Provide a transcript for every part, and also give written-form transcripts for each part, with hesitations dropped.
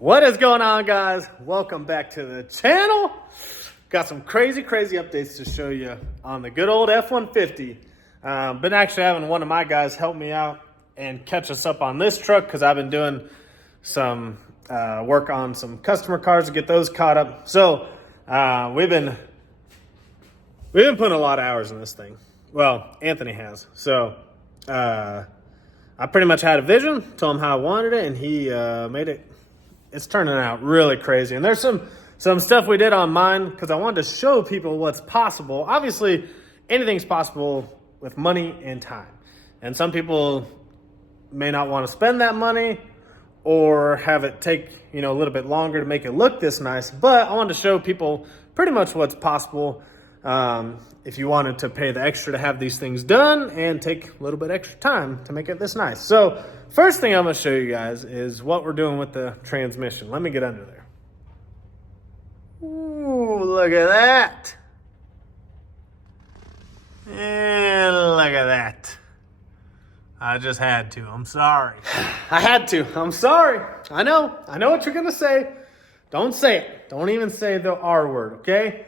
What is going on, guys? Welcome back to the channel. Got some crazy updates to show you on the good old F150. Been actually having one of my guys help me out and catch us up on this truck because I've been doing some work on some customer cars to get those caught up. So we've been putting a lot of hours in this thing. Well, Anthony has. So I pretty much had a vision, told him how I wanted it, and he made it. It's turning out really crazy. And there's some stuff we did on mine because I wanted to show people what's possible. Obviously, anything's possible with money and time. And some people may not want to spend that money or have it take, a little bit longer to make it look this nice. But I wanted to show people pretty much what's possible if you wanted to pay the extra to have these things done and take a little bit extra time to make it this nice. So first thing I'm going to show you guys is what we're doing with the transmission. Let me get under there. Ooh, look at that. And look at that. I just had to. I'm sorry. I had to. I'm sorry. I know what you're going to say. Don't say it. Don't even say the R word, okay?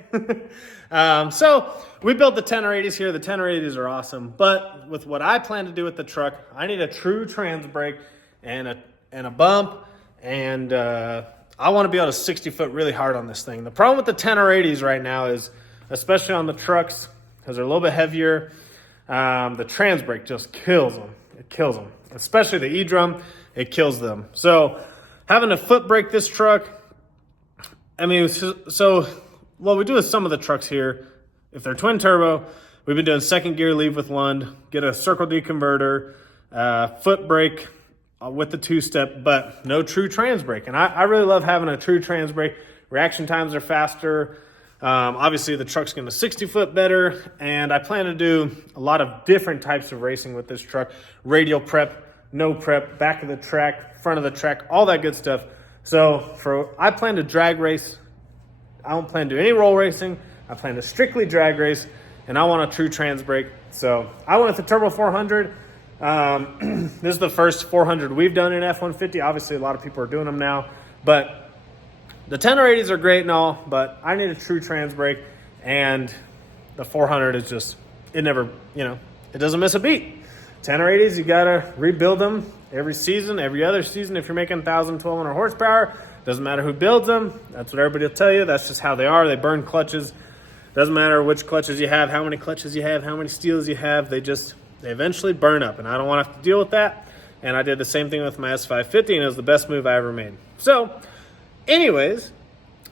So we built the 10R80s here. The 10R80s are awesome. But with what I plan to do with the truck, I need a true trans brake and a bump. And I want to be able to 60 foot really hard on this thing. The problem with the 10R80s right now is, especially on the trucks, because they're a little bit heavier, the trans brake just kills them. It kills them. Especially the E-drum, it kills them. So having to foot brake this truck, so what we do with some of the trucks here, if they're twin turbo, we've been doing second gear leave with Lund, get a circle D converter, foot brake with the two-step, but no true trans brake. And I really love having a true trans brake. Reaction times are faster. Obviously, the truck's going to 60 foot better, and I plan to do a lot of different types of racing with this truck. Radial prep, no prep, back of the track, front of the track, all that good stuff. So I plan to drag race. I don't plan to do any roll racing. I plan to strictly drag race, and I want a true trans brake. So I went with the Turbo 400. This is the first 400 we've done in F150. Obviously, a lot of people are doing them now, but the 10R80s are great and all, but I need a true trans brake, and the 400 is just, it never, it doesn't miss a beat. 10R80s, you gotta rebuild them every season, every other season. If you're making 1,000, 1,200 horsepower, doesn't matter who builds them. That's what everybody will tell you. That's just how they are. They burn clutches. Doesn't matter which clutches you have, how many clutches you have, how many steels you have. They eventually burn up, and I don't want to have to deal with that. And I did the same thing with my S550, and it was the best move I ever made. So anyways,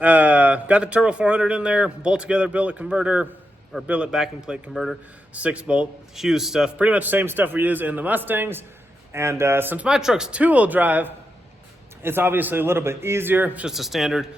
got the Turbo 400 in there, bolt together billet converter, or billet backing plate converter, 6-bolt, huge stuff. Pretty much same stuff we use in the Mustangs. And since my truck's two-wheel drive, it's obviously a little bit easier. It's just a standard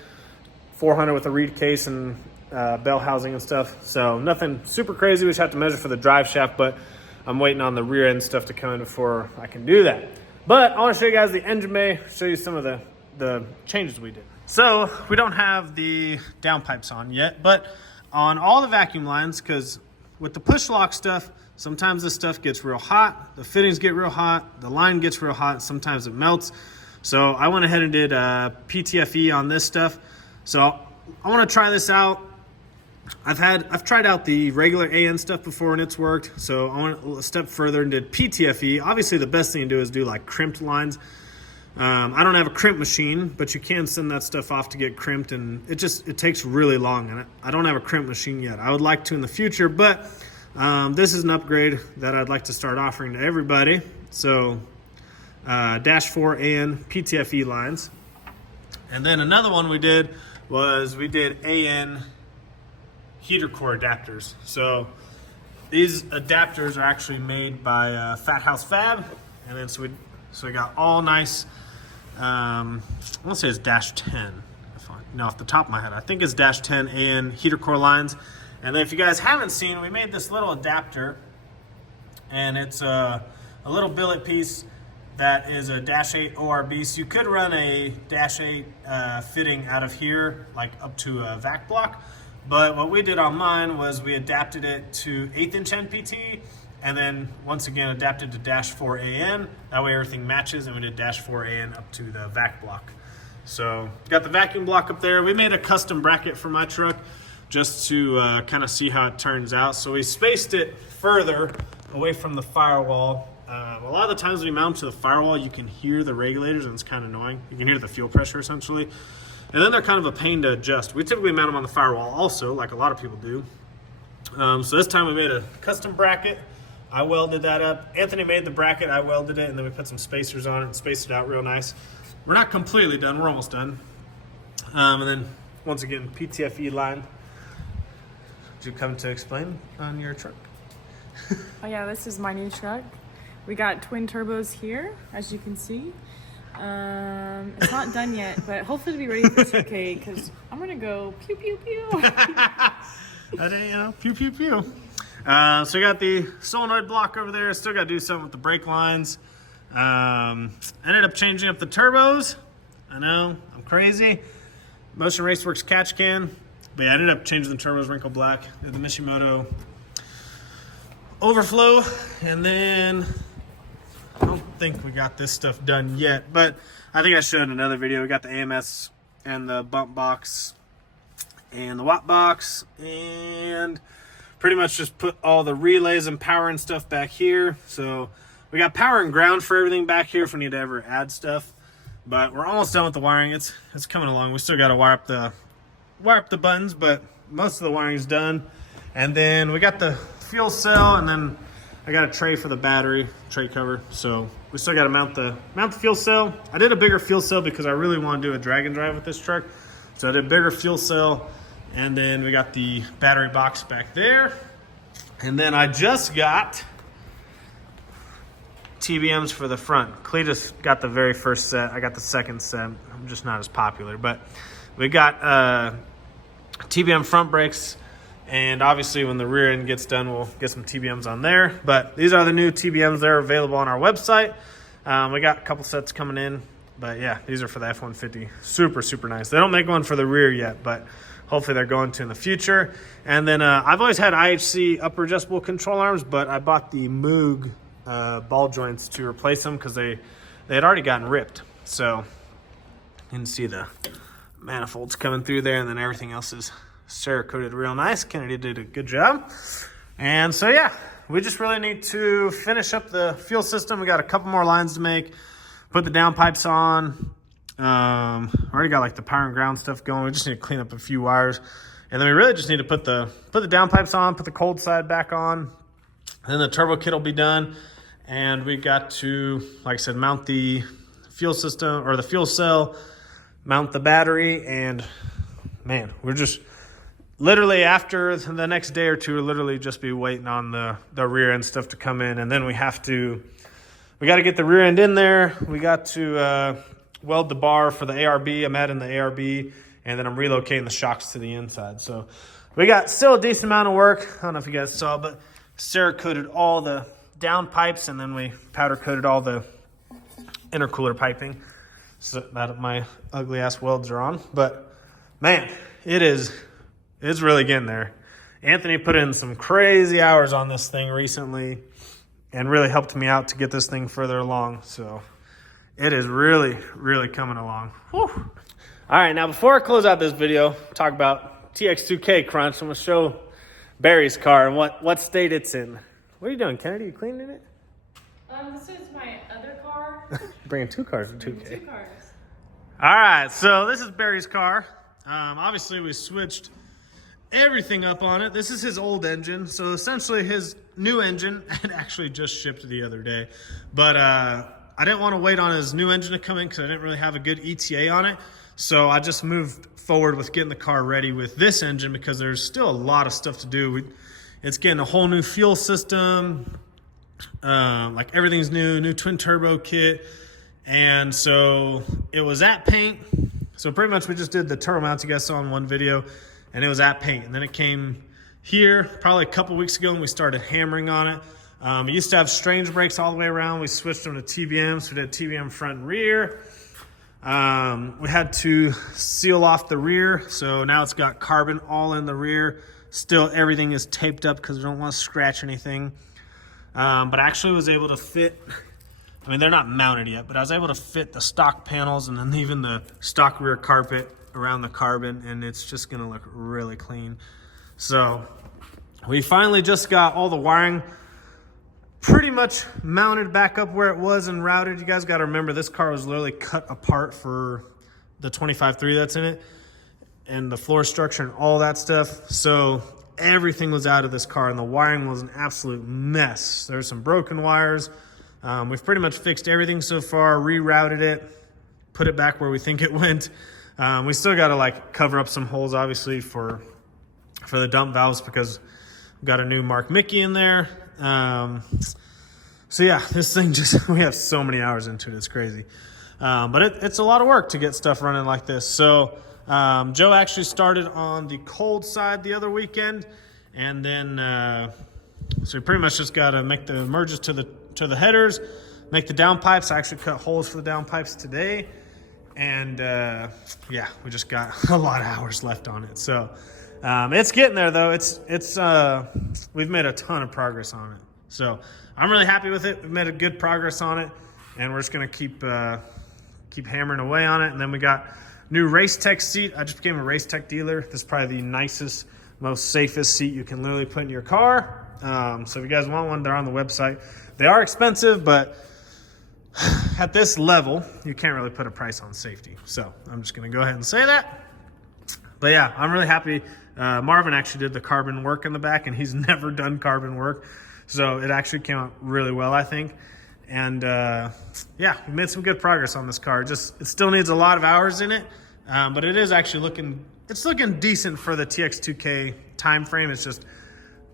400 with a reed case and bell housing and stuff. So nothing super crazy. We just have to measure for the drive shaft, but I'm waiting on the rear end stuff to come in before I can do that. But I want to show you guys the engine bay, show you some of the changes we did. So we don't have the downpipes on yet, but on all the vacuum lines, because with the push lock stuff, sometimes this stuff gets real hot, the fittings get real hot, the line gets real hot, sometimes it melts. So I went ahead and did PTFE on this stuff. So I want to try this out. I've tried out the regular AN stuff before and it's worked. So I went a step further and did PTFE. Obviously the best thing to do is do like crimped lines. I don't have a crimp machine, but you can send that stuff off to get crimped, and it takes really long. And I don't have a crimp machine yet. I would like to in the future, but this is an upgrade that I'd like to start offering to everybody. So dash 4 AN PTFE lines. And then another one we did was AN heater core adapters. So these adapters are actually made by Fat House Fab, and then so we got all nice. I want to say it's dash 10. Off the top of my head, I think it's dash 10 AN heater core lines. And then if you guys haven't seen, we made this little adapter, and it's a little billet piece that is a dash 8 ORB. So you could run a dash 8 fitting out of here, like up to a vac block. But what we did on mine was we adapted it to 1/8 inch NPT, and then once again adapted to dash 4 AN. That way everything matches, and we did dash 4 AN up to the vac block. So got the vacuum block up there. We made a custom bracket for my truck just to kind of see how it turns out. So we spaced it further away from the firewall. A lot of the times when you mount to the firewall, you can hear the regulators and it's kind of annoying. You can hear the fuel pressure essentially. And then they're kind of a pain to adjust. We typically mount them on the firewall also, like a lot of people do. So this time we made a custom bracket. I welded that up. Anthony made the bracket, I welded it, and then we put some spacers on it and spaced it out real nice. We're not completely done, we're almost done. And then, once again, PTFE line. Did you come to explain on your truck? Oh yeah, this is my new truck. We got twin turbos here, as you can see. It's not done yet, but hopefully it'll be ready for 2K, because I'm gonna go pew pew pew. Pew pew pew. So we got the solenoid block over there. Still got to do something with the brake lines. Ended up changing up the turbos. I know, I'm crazy. Motion Raceworks catch can. But yeah, I ended up changing the turbos wrinkle black. Did the Mishimoto overflow. And then I don't think we got this stuff done yet, but I think I showed in another video. We got the AMS and the bump box and the watt box, and pretty much just put all the relays and power and stuff back here. So we got power and ground for everything back here if we need to ever add stuff. But we're almost done with the wiring. It's coming along. We still got to wire up the buttons, but most of the wiring's done. And then we got the fuel cell, and then I got a tray for the battery, tray cover. So we still got to mount the fuel cell. I did a bigger fuel cell because I really want to do a drag and drive with this truck. So I did a bigger fuel cell, and then we got the battery box back there. And then I just got TBMs for the front. Cletus got the very first set. I got the second set. I'm just not as popular, but we got TBM front brakes, and obviously when the rear end gets done, we'll get some TBMs on there. But these are the new TBMs that are available on our website. We got a couple sets coming in, but yeah, these are for the F150. Super, super nice. They don't make one for the rear yet, but hopefully they're going to in the future. And then I've always had IHC upper adjustable control arms, but I bought the Moog ball joints to replace them because they had already gotten ripped. So you can see the manifolds coming through there, and then everything else is Cerakoted real nice. Kennedy did a good job. And so yeah, we just really need to finish up the fuel system. We got a couple more lines to make, put the downpipes on. Already got like the power and ground stuff going. We just need to clean up a few wires, and then we really just need to put the downpipes on, put the cold side back on. Then the turbo kit will be done, and we got to, like I said, mount the fuel system or the fuel cell, mount the battery, and man, we're just literally after the next day or two, we'll literally just be waiting on the rear end stuff to come in, and then we got to get the rear end in there. We got to weld the bar for the ARB. I'm adding the ARB, and then I'm relocating the shocks to the inside. So we got still a decent amount of work. I don't know if you guys saw, but Cerakoted all the down pipes, and then we powder coated all the intercooler piping so that my ugly ass welds are on. But man, it's really getting there. Anthony put in some crazy hours on this thing recently and really helped me out to get this thing further along. So it is really, really coming along. Whew. All right, now before I close out this video, talk about TX2K crunch. I'm going to show Barry's car and what state it's in. What are you doing, Kennedy? You cleaning it? This is my other car. Bringing two cars for 2K. Two cars. All right, so this is Barry's car. Obviously, we switched everything up on it. This is his old engine. So essentially his new engine had actually just shipped the other day. But I didn't want to wait on his new engine to come in because I didn't really have a good ETA on it. So I just moved forward with getting the car ready with this engine because there's still a lot of stuff to do. It's getting a whole new fuel system. Like everything's new twin turbo kit. And so it was at paint. So pretty much we just did the turbo mounts you guys saw in one video, and it was at paint. And then it came here probably a couple weeks ago and we started hammering on it. We used to have strange brakes all the way around. We switched them to TBM, so we did TBM front and rear. We had to seal off the rear, so now it's got carbon all in the rear. Still, everything is taped up because we don't want to scratch anything. But I actually was able to fit I mean, they're not mounted yet, but I was able to fit the stock panels and then even the stock rear carpet around the carbon, and it's just gonna look really clean. So we finally just got all the wiring pretty much mounted back up where it was and routed. You guys gotta remember, this car was literally cut apart for the 25.3 that's in it, and the floor structure and all that stuff. So everything was out of this car, and the wiring was an absolute mess. There's some broken wires. We've pretty much fixed everything so far, rerouted it, put it back where we think it went. We still got to like cover up some holes, obviously, for the dump valves, because we've got a new Mark Mickey in there. So yeah, this thing just, we have so many hours into it, it's crazy. But it's a lot of work to get stuff running like this. So Joe actually started on the cold side the other weekend, and then so we pretty much just got to make the merges to the headers, make the downpipes. I actually cut holes for the downpipes today, and yeah, we just got a lot of hours left on it. So it's getting there though. We've made a ton of progress on it. So I'm really happy with it. We've made a good progress on it, and we're just gonna keep hammering away on it. And then we got new Race Tech seat. I just became a Race Tech dealer. This is probably the nicest, most safest seat you can literally put in your car. So if you guys want one, they're on the website. They are expensive, but at this level, you can't really put a price on safety. So I'm just gonna go ahead and say that. But yeah, I'm really happy. Marvin actually did the carbon work in the back, and he's never done carbon work. So it actually came out really well, I think. And yeah, we made some good progress on this car. It still needs a lot of hours in it, but it is actually looking decent for the TX2K time frame. It's just,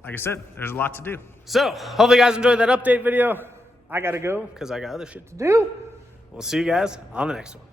like I said, there's a lot to do. So hopefully you guys enjoyed that update video. I gotta go because I got other shit to do. We'll see you guys on the next one.